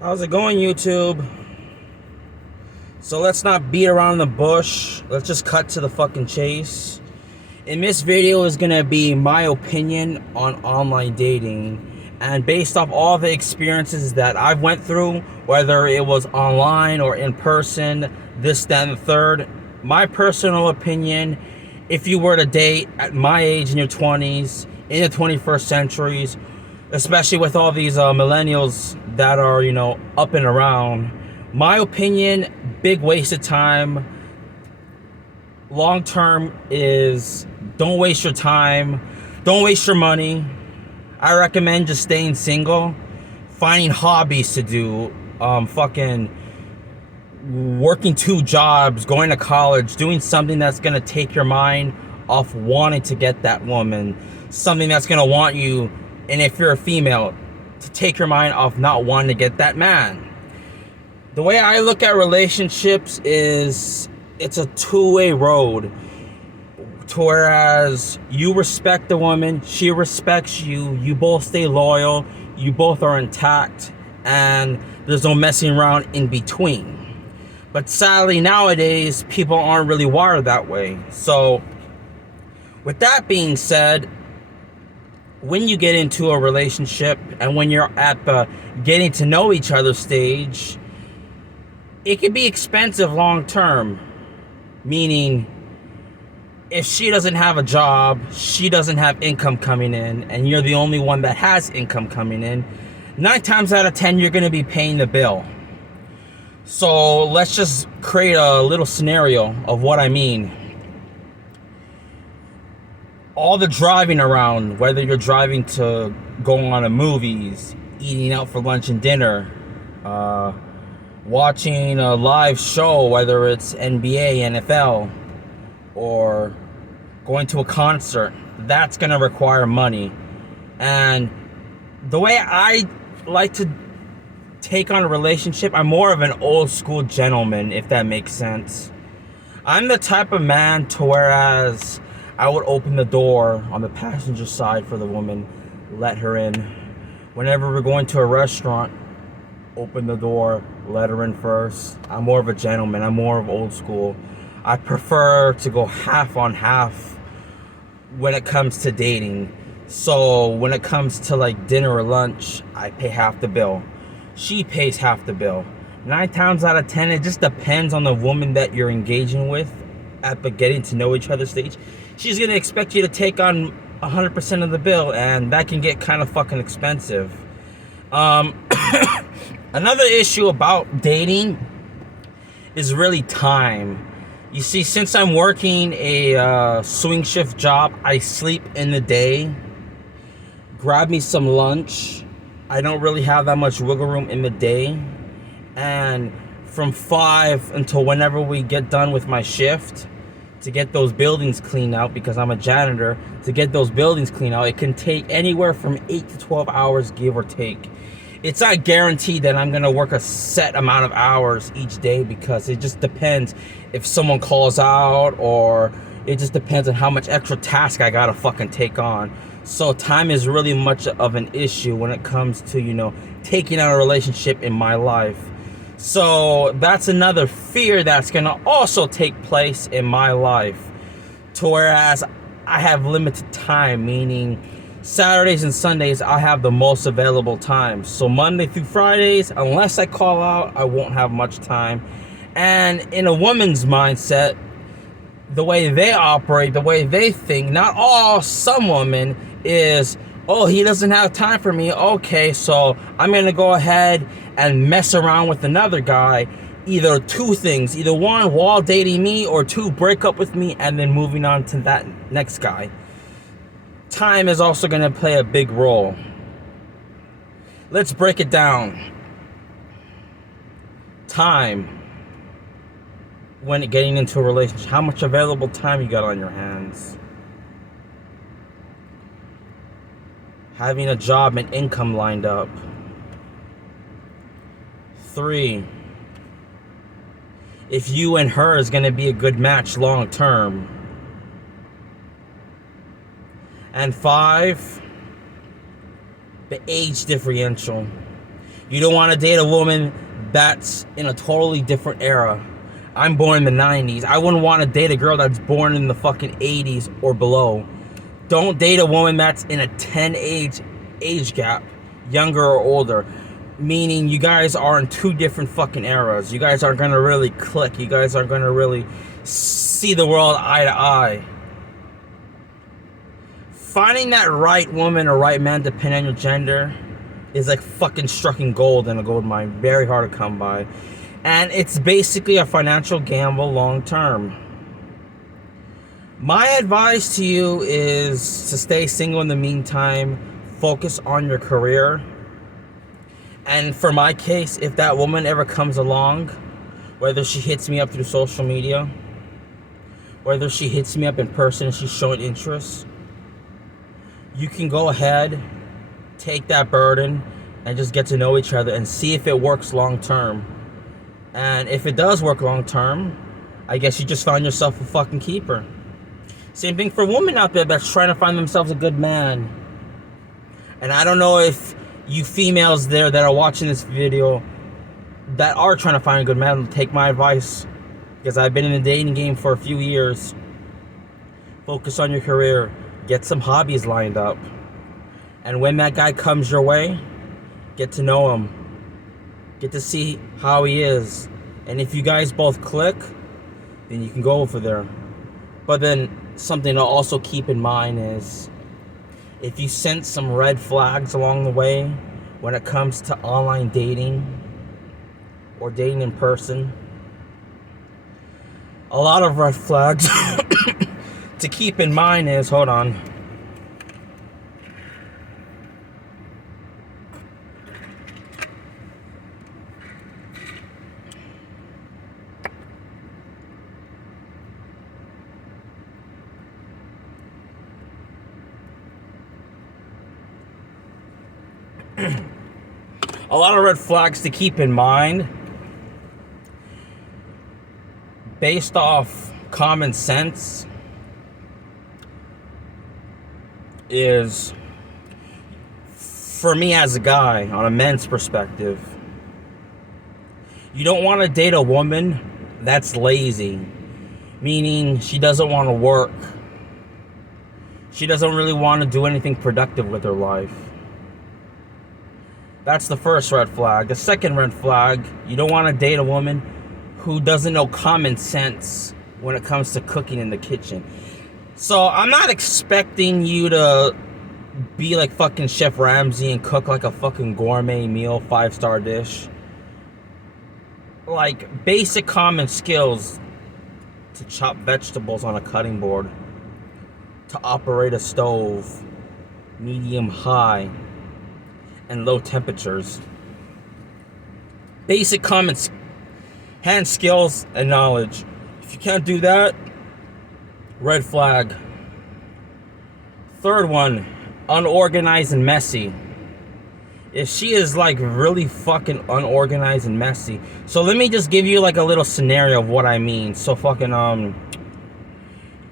How's it going, YouTube? So let's not beat around the bush. Let's just cut to the fucking chase. In this video is gonna be my opinion on online dating. And based off all the experiences that I've went through, whether it was online or in person, this, that, and the third, my personal opinion, if you were to date at my age in your 20s, in the 21st centuries, especially with all these millennials that are, up and around, my opinion, big waste of time. Long term is don't waste your time, don't waste your money. I recommend just staying single, finding hobbies to do, fucking working 2 jobs, going to college, doing something that's gonna take your mind off wanting to get that woman, something that's gonna want you, and if you're a female, to take your mind off not wanting to get that man. The way I look at relationships is it's a two-way road. To whereas you respect the woman, she respects you, you both stay loyal, you both are intact, and there's no messing around in between. But sadly, nowadays, people aren't really wired that way. So, with that being said, when you get into a relationship and when you're at the getting to know each other stage, it can be expensive long term. Meaning, if she doesn't have a job, she doesn't have income coming in, and you're the only one that has income coming in, 9 times out of 10, you're going to be paying the bill. So let's just create a little scenario of what I mean. All the driving around, whether you're driving to go on to movies, eating out for lunch and dinner, watching a live show, whether it's NBA, NFL, or going to a concert, that's going to require money. And the way I like to take on a relationship, I'm more of an old school gentleman, if that makes sense. I'm the type of man to whereas I would open the door on the passenger side for the woman, let her in. Whenever we're going to a restaurant, open the door, let her in first. I'm more of a gentleman. I'm more of old school. I prefer to go half on half when it comes to dating. So when it comes to like dinner or lunch, I pay half the bill. She pays half the bill. 9 times out of 10, it just depends on the woman that you're engaging with at the getting to know each other stage. She's gonna expect you to take on 100% of the bill, and that can get kind of fucking expensive. Another issue about dating is really time. You see, since I'm working a swing shift job, I sleep in the day, grab me some lunch. I don't really have that much wiggle room in the day. And from 5 until whenever we get done with my shift, to get those buildings cleaned out, because I'm a janitor, to get those buildings cleaned out, it can take anywhere from 8 to 12 hours, give or take. It's not guaranteed that I'm gonna work a set amount of hours each day, because it just depends if someone calls out, or it just depends on how much extra task I gotta fucking take on. So time is really much of an issue when it comes to, taking on a relationship in my life. So that's another fear that's gonna also take place in my life. To whereas I have limited time, meaning Saturdays and Sundays, I have the most available time. So Monday through Fridays, unless I call out, I won't have much time. And in a woman's mindset, the way they operate, the way they think, not all, some women is, oh, he doesn't have time for me. Okay, so I'm going to go ahead and mess around with another guy. Either 2 things. Either 1, while dating me, or 2, break up with me and then moving on to that next guy. Time is also going to play a big role. Let's break it down. Time. When getting into a relationship, how much available time you got on your hands? Having a job and income lined up. 3, if you and her is going to be a good match long term. And 5, the age differential. You don't want to date a woman that's in a totally different era. I'm born in the 90s. I wouldn't want to date a girl that's born in the fucking 80s or below. Don't date a woman that's in a 10 age gap, younger or older. Meaning you guys are in two different fucking eras. You guys aren't going to really click. You guys aren't going to really see the world eye to eye. Finding that right woman or right man, depending on your gender, is like fucking striking gold in a gold mine. Very hard to come by. And it's basically a financial gamble long term. My advice to you is to stay single in the meantime. Focus on your career. And for my case, if that woman ever comes along, whether she hits me up through social media, whether she hits me up in person and she's showing interest, you can go ahead, take that burden, and just get to know each other and see if it works long term. And if it does work long term, I guess you just find yourself a fucking keeper. Same thing for women out there that's trying to find themselves a good man. And I don't know if you females there that are watching this video that are trying to find a good man, take my advice, because I've been in the dating game for a few years. Focus on your career. Get some hobbies lined up. And when that guy comes your way, get to know him. Get to see how he is. And if you guys both click, then you can go over there. But then something to also keep in mind is, if you sense some red flags along the way when it comes to online dating or dating in person, a lot of red flags to keep in mind is, hold on. A lot of red flags to keep in mind based off common sense is, for me as a guy, on a men's perspective, you don't want to date a woman that's lazy, meaning she doesn't want to work. She doesn't really want to do anything productive with her life. That's the first red flag. The second red flag, you don't want to date a woman who doesn't know common sense when it comes to cooking in the kitchen. So I'm not expecting you to be like fucking Chef Ramsay and cook like a fucking gourmet meal, 5-star dish. Like basic common skills to chop vegetables on a cutting board, to operate a stove, medium, high, and low temperatures. Basic common hand skills and knowledge. If you can't do that, red flag. Third one, unorganized and messy. If she is like really fucking unorganized and messy. So let me just give you like a little scenario of what I mean. So fucking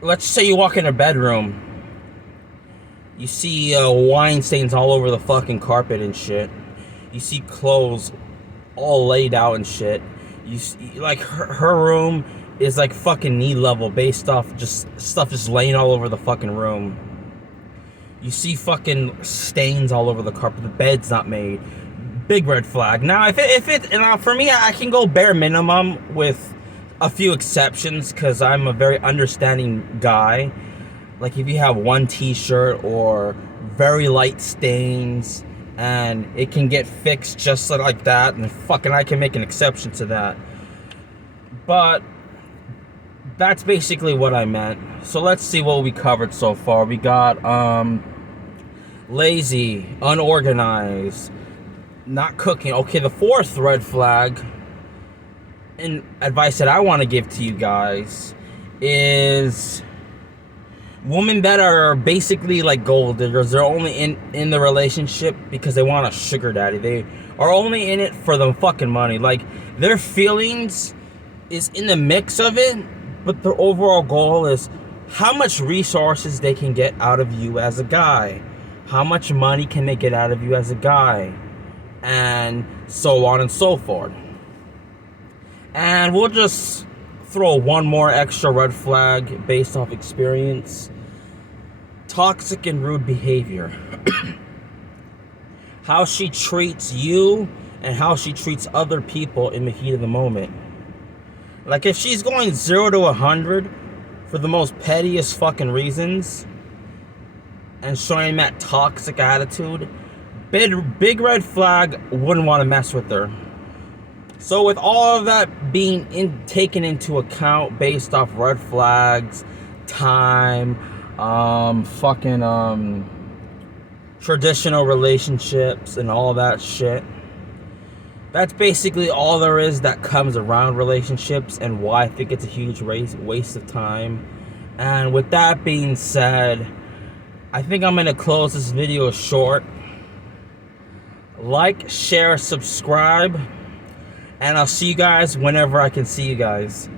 let's say you walk in her bedroom. You see wine stains all over the fucking carpet and shit. You see clothes all laid out and shit. You see, like her room is like fucking knee level based off just stuff just laying all over the fucking room. You see fucking stains all over the carpet. The bed's not made. Big red flag. Now if it for me, I can go bare minimum with a few exceptions because I'm a very understanding guy. Like if you have one t-shirt or very light stains and it can get fixed just like that, and fucking I can make an exception to that. But that's basically what I meant. So let's see what we covered so far. We got lazy, unorganized, not cooking. Okay, the fourth red flag and advice that I want to give to you guys is women that are basically like gold diggers. They're only in the relationship because they want a sugar daddy. They are only in it for the fucking money. Like their feelings is in the mix of it, but their overall goal is how much resources they can get out of you as a guy. How much money can they get out of you as a guy? and so on and so forth. And we'll just throw one more extra red flag based off experience. Toxic and rude behavior. How she treats you and how she treats other people in the heat of the moment. Like, if she's going 0 to 100 for the most pettiest fucking reasons and showing that toxic attitude, big red flag, wouldn't want to mess with her. So with all of that being taken into account based off red flags, time, traditional relationships and all that shit, that's basically all there is that comes around relationships, and why I think it's a huge waste of time. And with that being said, I think I'm going to close this video short. Like, share, subscribe, and I'll see you guys whenever I can see you guys.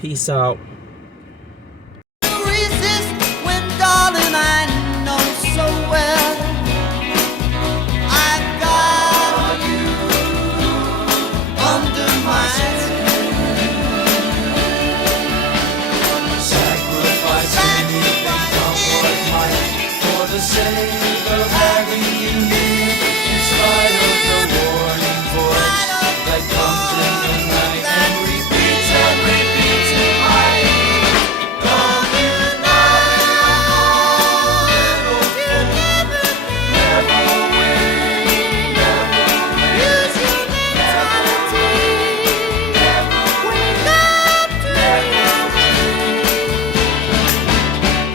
Peace out. Resist when, darling, I know so well I've got you under my skin. Sacrifice anything, comfort might, for the sake of having you near, in spite of the warning voice that comes in the night and repeats in my ear. Don't you know you never win, Use your mentality. Wake up to reality.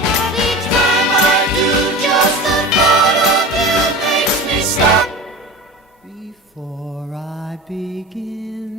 And each time I do, just the thought of you makes me stop before I begin.